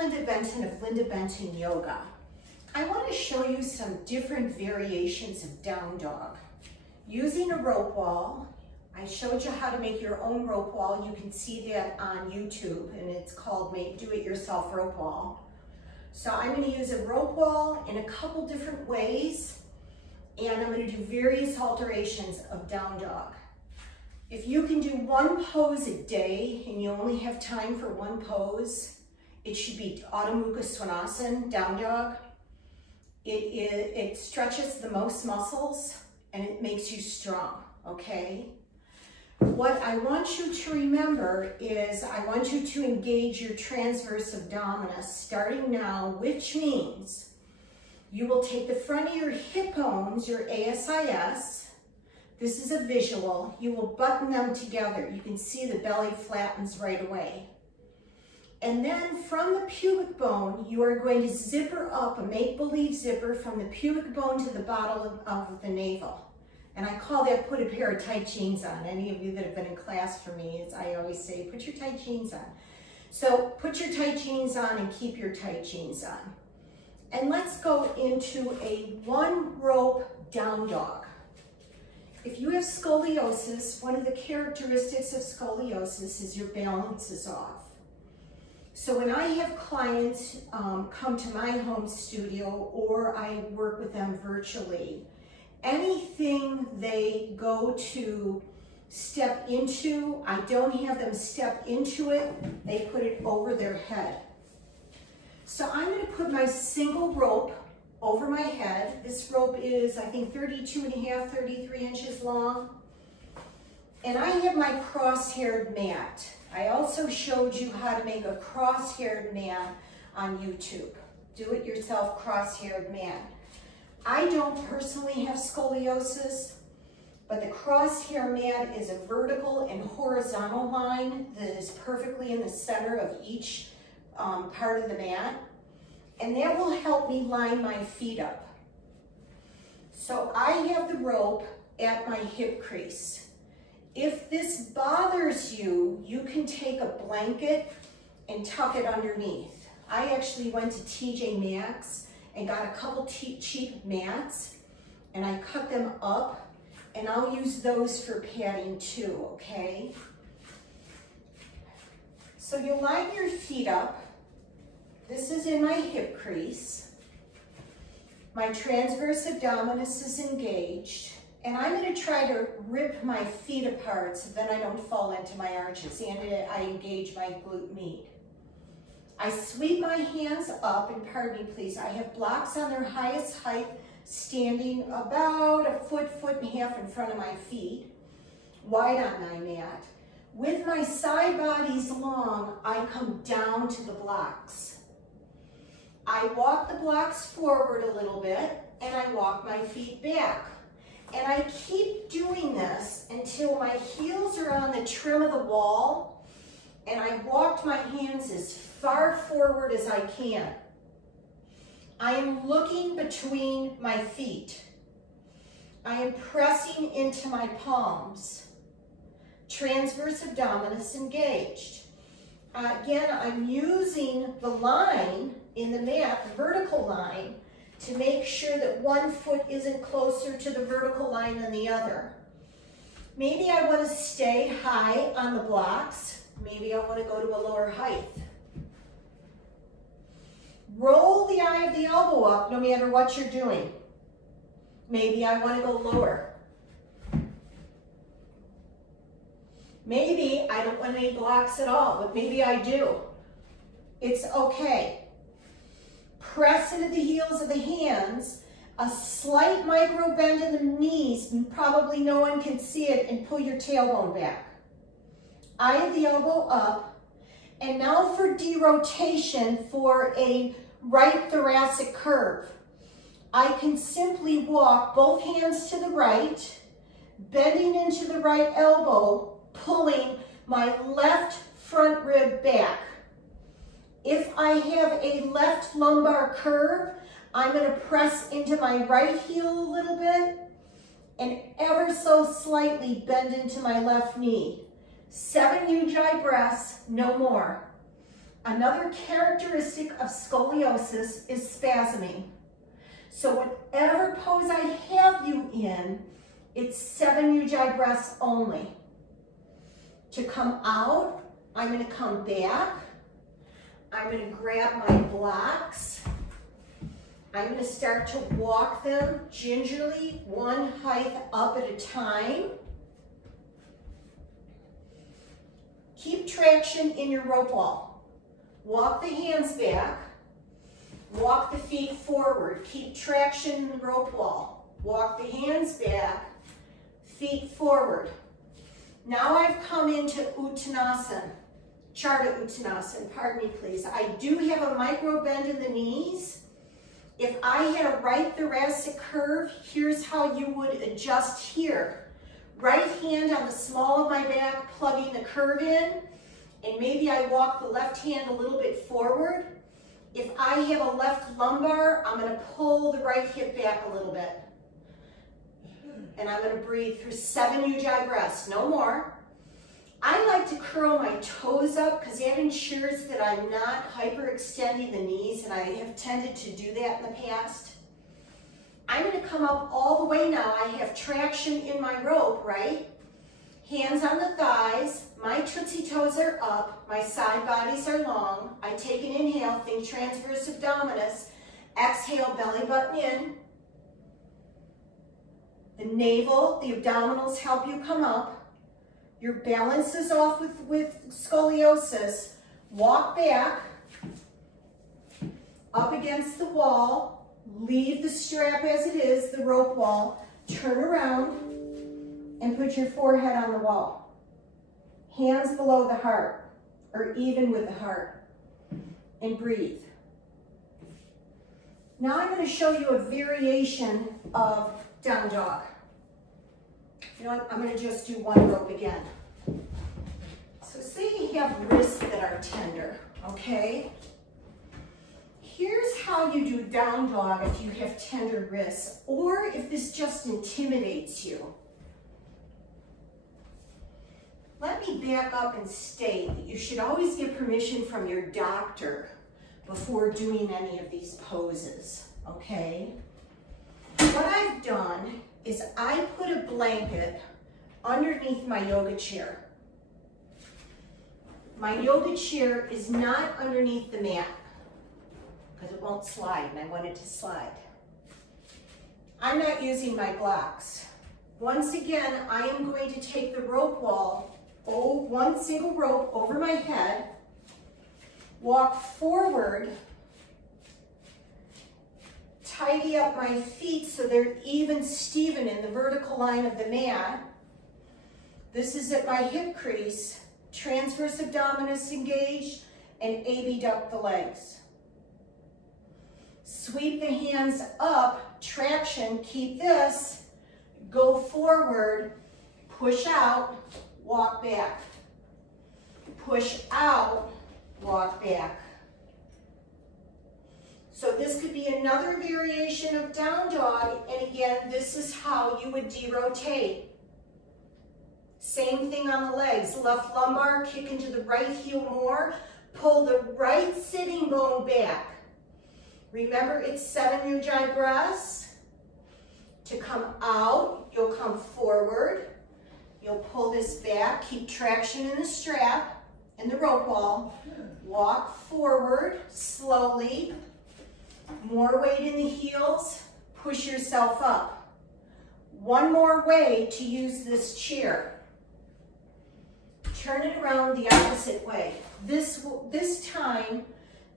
Linda Benton of Linda Benton Yoga. I want to show you some different variations of down dog. Using a rope wall, I showed you how to make your own rope wall. You can see that on YouTube, and it's called Do It Yourself Rope Wall. So I'm going to use a rope wall in a couple different ways, and I'm going to do various alterations of down dog. If you can do one pose a day and you only have time for one pose, it should be Adho Mukha Shivasan, down dog. It stretches the most muscles and it makes you strong, okay? What I want you to remember is I want you to engage your transverse abdominis starting now, which means you will take the front of your hip bones, your ASIS. This is a visual. You will button them together. You can see the belly flattens right away. And then from the pubic bone, you are going to zipper up a make-believe zipper from the pubic bone to the bottom of the navel. And I call that put a pair of tight jeans on. Any of you that have been in class for me, I always say, put your tight jeans on. So put your tight jeans on and keep your tight jeans on. And let's go into a one rope down dog. If you have scoliosis, one of the characteristics of scoliosis is your balance is off. So when I have clients come to my home studio or I work with them virtually, anything they go to step into, I don't have them step into it, they put it over their head. So I'm going to put my single rope over my head. This rope is, I think, 32.5, 33 inches long. And I have my cross-haired mat. I also showed you how to make a cross-haired mat on YouTube. Do it yourself cross-haired mat. I don't personally have scoliosis, but the crosshair mat is a vertical and horizontal line that is perfectly in the center of each part of the mat. And that will help me line my feet up. So I have the rope at my hip crease. If this bothers you, you can take a blanket and tuck it underneath. I actually went to TJ Maxx and got a couple cheap mats, and I cut them up, and I'll use those for padding too, okay? So you line your feet up. This is in my hip crease. My transverse abdominis is engaged, and I'm going to try to rip my feet apart so then I don't fall into my arches, and I engage my glute med. I sweep my hands up, and pardon me please, I have blocks on their highest height standing about a foot, foot and a half in front of my feet, wide on my mat. With my side bodies long, I come down to the blocks. I walk the blocks forward a little bit, and I walk my feet back. And I keep doing this until my heels are on the trim of the wall, and I walked my hands as far forward as I can. I am looking between my feet. I am pressing into my palms. Transverse abdominis engaged. Again, I'm using the line in the mat, the vertical line, to make sure that one foot isn't closer to the vertical line than the other. Maybe I want to stay high on the blocks. Maybe I want to go to a lower height. Roll the eye of the elbow up no matter what you're doing. Maybe I want to go lower. Maybe I don't want any blocks at all, but maybe I do. It's okay. Press into the heels of the hands, a slight micro bend in the knees, probably no one can see it, and pull your tailbone back. Eye of the elbow up, and now for derotation for a right thoracic curve. I can simply walk both hands to the right, bending into the right elbow, pulling my left front rib back. If I have a left lumbar curve, I'm going to press into my right heel a little bit and ever so slightly bend into my left knee. 7 ujjayi breaths, no more. Another characteristic of scoliosis is spasming. So whatever pose I have you in, it's 7 ujjayi breaths only. To come out, I'm going to come back. I'm going to grab my blocks. I'm going to start to walk them gingerly, one height up at a time. Keep traction in your rope wall. Walk the hands back. Walk the feet forward. Keep traction in the rope wall. Walk the hands back, feet forward. Now I've come into Uttanasana, Chandra Uttanasana, pardon me please. I do have a micro bend in the knees. If I had a right thoracic curve, here's how you would adjust here. Right hand on the small of my back, plugging the curve in, and maybe I walk the left hand a little bit forward. If I have a left lumbar, I'm going to pull the right hip back a little bit. And I'm going to breathe through 7 ujjayi breaths, no more. I like to curl my toes up because that ensures that I'm not hyperextending the knees, and I have tended to do that in the past. I'm going to come up all the way now. I have traction in my rope, right? Hands on the thighs, my tootsie toes are up, my side bodies are long. I take an inhale, think transverse abdominis. Exhale, belly button in. The navel, the abdominals help you come up. Your balance is off with scoliosis. Walk back, up against the wall. Leave the strap as it is, the rope wall. Turn around and put your forehead on the wall. Hands below the heart, or even with the heart. And breathe. Now I'm going to show you a variation of down dog. You know what, I'm going to just do one rope again. So say you have wrists that are tender, okay? Here's how you do down dog if you have tender wrists, or if this just intimidates you. Let me back up and state that you should always get permission from your doctor before doing any of these poses, okay? What I've done is I put a blanket underneath my yoga chair. My yoga chair is not underneath the mat because it won't slide, and I want it to slide. I'm not using my blocks. Once again, I am going to take the rope wall, one single rope over my head, walk forward, tidy up my feet so they're even Steven in the vertical line of the mat. This is at my hip crease, transverse abdominis engaged, and abduct the legs. Sweep the hands up, traction, keep this, go forward, push out, walk back. Push out, walk back. So this could be another variation of down dog, and again, this is how you would derotate. Same thing on the legs. Left lumbar, kick into the right heel more, pull the right sitting bone back. Remember, it's 7 ujjayi breaths. To come out, you'll come forward. You'll pull this back, keep traction in the strap and the rope wall. Walk forward slowly. More weight in the heels, push yourself up. One more way to use this chair. Turn it around the opposite way. This time,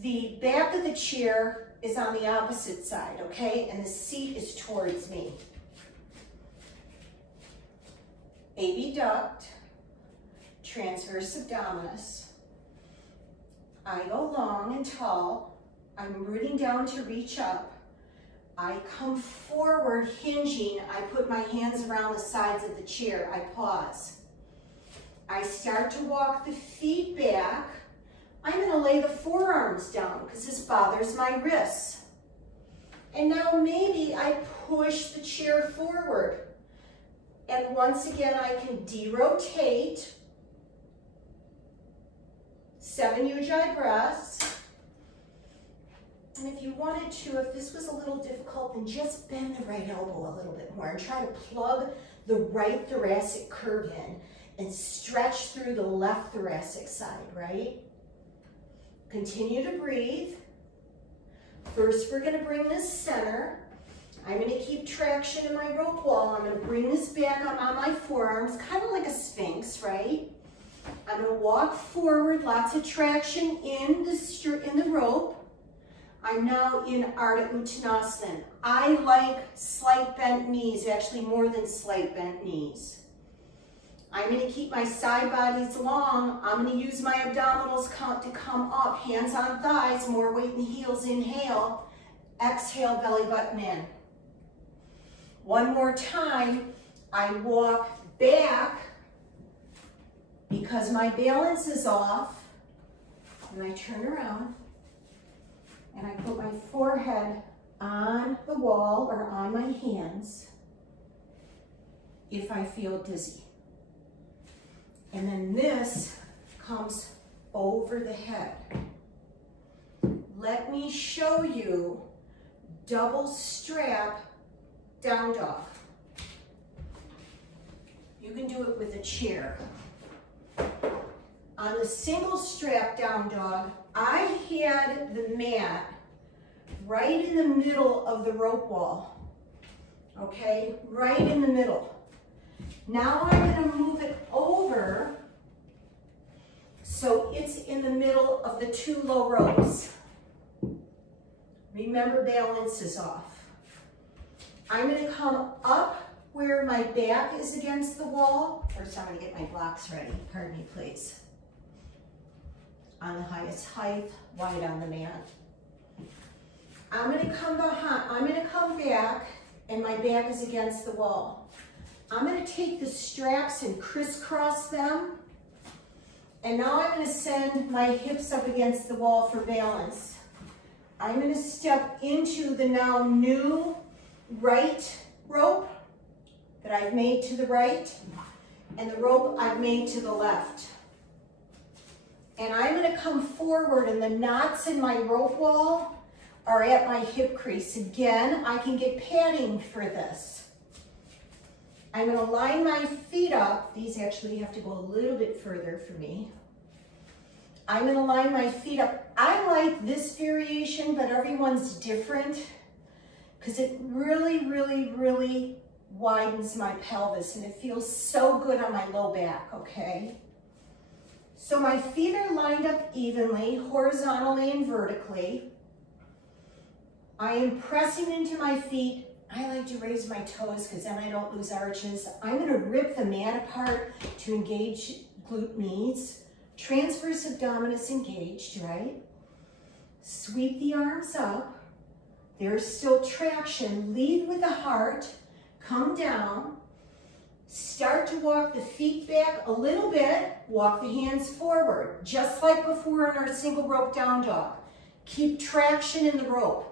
the back of the chair is on the opposite side, okay? And the seat is towards me. Abduct, transverse abdominis. I go long and tall. I'm rooting down to reach up. I come forward, hinging. I put my hands around the sides of the chair. I pause. I start to walk the feet back. I'm going to lay the forearms down because this bothers my wrists. And now maybe I push the chair forward. And once again, I can derotate. 7 ujjayi breaths. And if you wanted to, if this was a little difficult, then just bend the right elbow a little bit more and try to plug the right thoracic curve in and stretch through the left thoracic side, right? Continue to breathe. First, we're gonna bring this center. I'm gonna keep traction in my rope wall. I'm gonna bring this back up on my forearms, kind of like a sphinx, right? I'm gonna walk forward, lots of traction in the rope. I'm now in Ardha Uttanasana. I like slight bent knees, actually more than slight bent knees. I'm gonna keep my side bodies long. I'm gonna use my abdominals to come up, hands on thighs, more weight in the heels, inhale. Exhale, belly button in. One more time, I walk back because my balance is off, and I turn around, and I put my forehead on the wall or on my hands if I feel dizzy. And then this comes over the head. Let me show you double strap down dog. You can do it with a chair. On the single strap down dog, I had the mat right in the middle of the rope wall, okay? Right in the middle. Now I'm gonna move it over so it's in the middle of the 2 low ropes. Remember, balance is off. I'm gonna come up where my back is against the wall. First, I'm gonna get my blocks ready. Pardon me, please. On the highest height, wide on the mat. I'm gonna come back, and my back is against the wall. I'm gonna take the straps and crisscross them. And now I'm gonna send my hips up against the wall for balance. I'm gonna step into the now new right rope that I've made to the right, and the rope I've made to the left. And I'm gonna come forward, and the knots in my rope wall are at my hip crease. Again, I can get padding for this. I'm gonna line my feet up. These actually have to go a little bit further for me. I'm gonna line my feet up. I like this variation, but everyone's different because it really, really, really widens my pelvis, and it feels so good on my low back, okay? So my feet are lined up evenly, horizontally and vertically. I am pressing into my feet. I like to raise my toes because then I don't lose arches. I'm gonna rip the mat apart to engage glute medius. Transverse abdominis engaged, right? Sweep the arms up. There's still traction. Lead with the heart. Come down. Start to walk the feet back a little bit. Walk the hands forward, just like before in our single rope down dog. Keep traction in the rope.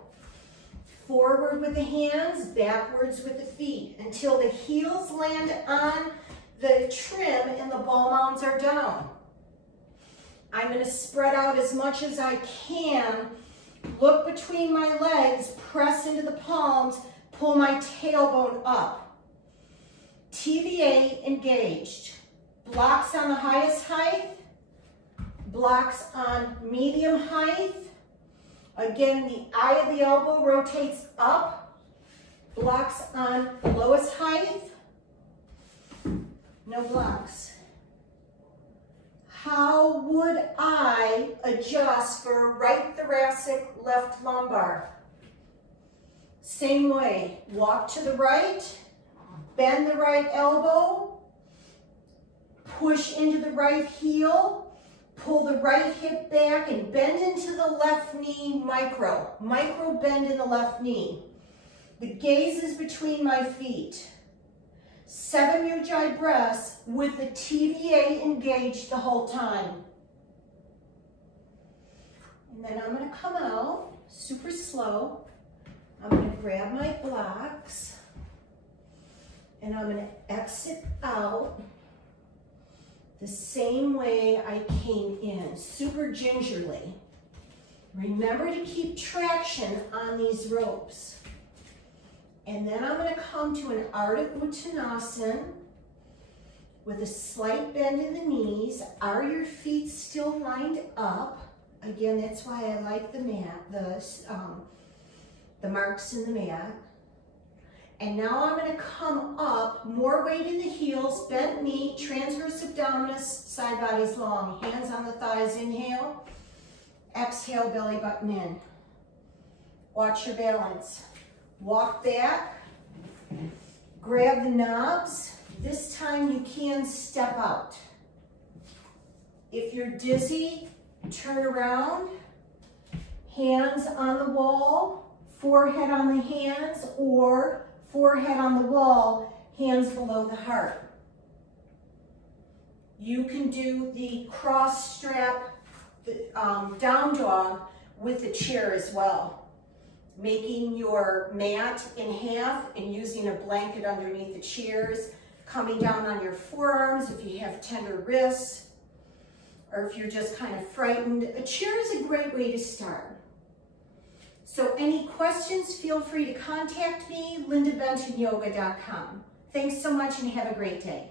Forward with the hands, backwards with the feet, until the heels land on the trim and the ball mounds are down. I'm gonna spread out as much as I can. Look between my legs, press into the palms, pull my tailbone up. TVA engaged. Blocks on the highest height, blocks on medium height. Again, the eye of the elbow rotates up. Blocks on the lowest height. No blocks. How would I adjust for right thoracic, left lumbar? Same way, walk to the right, bend the right elbow, push into the right heel, pull the right hip back and bend into the left knee micro bend in the left knee. The gaze is between my feet. 7 ujjayi breaths with the TVA engaged the whole time. And then I'm gonna come out super slow. I'm gonna grab my blocks and I'm gonna exit out the same way I came in, super gingerly. Remember to keep traction on these ropes. And then I'm going to come to an Ardha Uttanasana with a slight bend in the knees. Are your feet still lined up? Again, that's why I like the mat, the marks in the mat. And now I'm going to come up, more weight in the heels, bent knee, transverse abdominis, side body's long. Hands on the thighs, inhale. Exhale, belly button in. Watch your balance. Walk back, grab the knobs. This time you can step out. If you're dizzy, turn around. Hands on the wall, forehead on the hands, or forehead on the wall, hands below the heart. You can do the cross strap down dog with the chair as well. Making your mat in half and using a blanket underneath the chairs, coming down on your forearms if you have tender wrists, or if you're just kind of frightened. A chair is a great way to start. So any questions, feel free to contact me, lindabentonyoga.com. Thanks so much and have a great day.